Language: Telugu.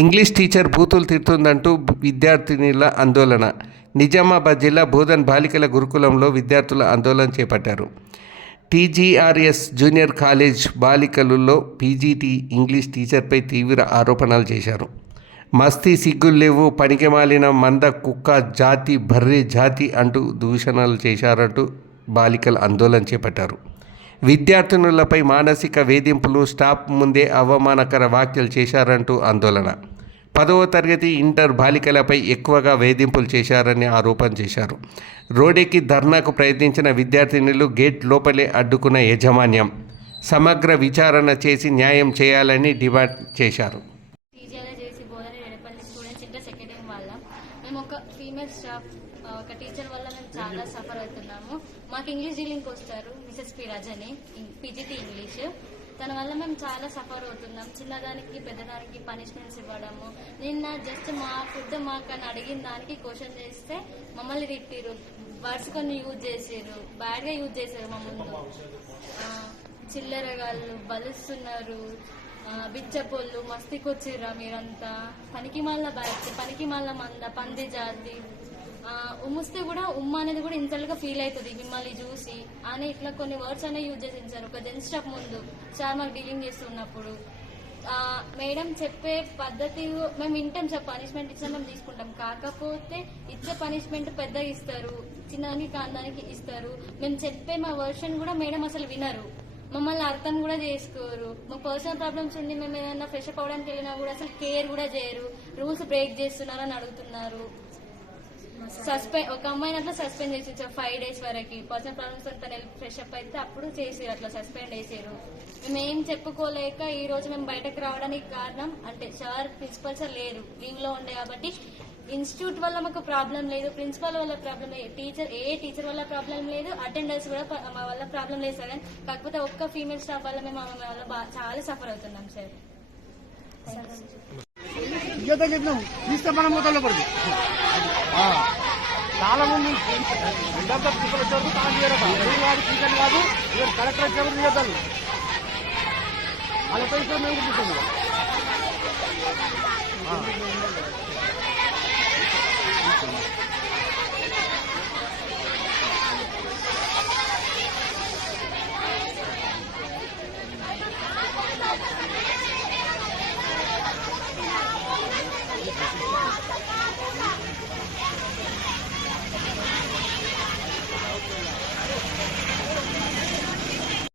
ఇంగ్లీష్ టీచర్ బూతులు తిడుతుందంటూ విద్యార్థినుల ఆందోళన. నిజామాబాద్ జిల్లా బోధన్ బాలికల గురుకులంలో విద్యార్థుల ఆందోళన చేపట్టారు. టీజీఆర్ఎస్ జూనియర్ కాలేజ్ బాలికలలో పీజీటీ ఇంగ్లీష్ టీచర్పై తీవ్ర ఆరోపణలు చేశారు. మస్తీ సిగ్గుల్లేవు, పనికిమాలిన మంద కుక్క జాతి, బర్రె జాతి అంటూ దూషణలు చేశారంటూ బాలికలు ఆందోళన చేపట్టారు. విద్యార్థినులపై మానసిక వేధింపులు, స్టాఫ్ ముందే అవమానకర వ్యాఖ్యలు చేశారంటూ ఆందోళన. 10వ తరగతి ఇంటర్ బాలికలపై ఎక్కువగా వేధింపులు చేశారని ఆరోపణ చేశారు. రోడ్డెక్కి ధర్నాకు ప్రయత్నించిన విద్యార్థినులు గేట్ లోపలే అడ్డుకున్న యాజమాన్యం సమగ్ర విచారణ చేసి న్యాయం చేయాలని డిమాండ్ చేశారు. మేము ఒక ఫీమేల్ స్టాఫ్, ఒక టీచర్ వల్ల మేము చాలా సఫర్ అవుతున్నాము. మాకు ఇంగ్లీష్ డీలింగ్కి వస్తారు Mrs P Rajani, PGT English. తన వల్ల మేము చాలా సఫర్ అవుతున్నాం. చిన్నదానికి పెద్దదానికి పనిష్మెంట్స్ ఇవ్వడము. నిన్న జస్ట్ మా ఫుడ్ మాకు అడిగిన దానికి క్వశ్చన్ చేస్తే మమ్మల్ని తిట్టిరు, వర్డ్స్ కొన్ని యూజ్ చేసారు, బ్యాడ్గా యూజ్ చేశారు మా ముందు. చిల్లరగాళ్ళు బలుస్తున్నారు, బిచ్చపోళ్ళు, మస్తికొచ్చిర్రా మీరంతా, పనికి మళ్ళా బ్యాచ్, పనికి మళ్ళా మంద, పంది జాతి, ఉమ్మిస్తే కూడా ఉమ్మ అనేది కూడా ఇన్సల్ట్గా ఫీల్ అవుతుంది మిమ్మల్ని చూసి అని ఇట్లా కొన్ని వర్డ్స్ అనేవి యూజ్ చేసించారు ఒక జెంట్స్ స్టాఫ్ ముందు సార్ మాకు డీలింగ్ చేస్తున్నప్పుడు. మేడం చెప్పే పద్ధతి మేము వింటాం సార్, పనిష్మెంట్ ఇచ్చినా మేము తీసుకుంటాం, కాకపోతే ఇచ్చే పనిష్మెంట్ పెద్దగా ఇస్తారు, చిన్నదానికి కాందానికి ఇస్తారు. మేము చెప్పే మా వర్షన్ కూడా మేడం అసలు వినరు, మమ్మల్ని అర్థం కూడా చేసుకోరు. మా పర్సనల్ ప్రాబ్లమ్స్ ఉండి మేము ఏదైనా ఫ్రెష్ అప్ అవడానికి వెళ్ళినా కూడా అసలు కేర్ కూడా చేయరు. రూల్స్ బ్రేక్ చేస్తున్నారు అని అడుగుతున్నారు. ఒక అమ్మాయిని అట్లా సస్పెండ్ చేసి 5 days వరకు పర్సనల్ ప్రాబ్లమ్స్ తను ఫ్రెష్ అప్ అయితే అప్పుడు చేసారు, అట్లా సస్పెండ్ చేసారు. మేము ఏం చెప్పుకోలేక ఈ రోజు మేము బయటకు రావడానికి కారణం అంటే సార్ ప్రిన్సిపల్ సార్ లేరు, లీవ్ లో ఉండే. కాబట్టి ఇన్స్టిట్యూట్ వల్ల మాకు ప్రాబ్లం లేదు, ప్రిన్సిపల్ వల్ల ప్రాబ్లం లేదు, టీచర్ వల్ల ప్రాబ్లం లేదు, అటెండర్స్ కూడా మా వల్ల ప్రాబ్లం లేదు సార్. కాకపోతే ఒక్క ఫీమేల్ స్టాఫ్ వల్ల మేము వల్ల చాలా సఫర్ అవుతున్నాం సార్. చాలా మంది కాదు కలెక్టర్ వచ్చేప్పుడు తీయద్దాను వాళ్ళతో ఇష్టం మేము తీసుకుంటాం.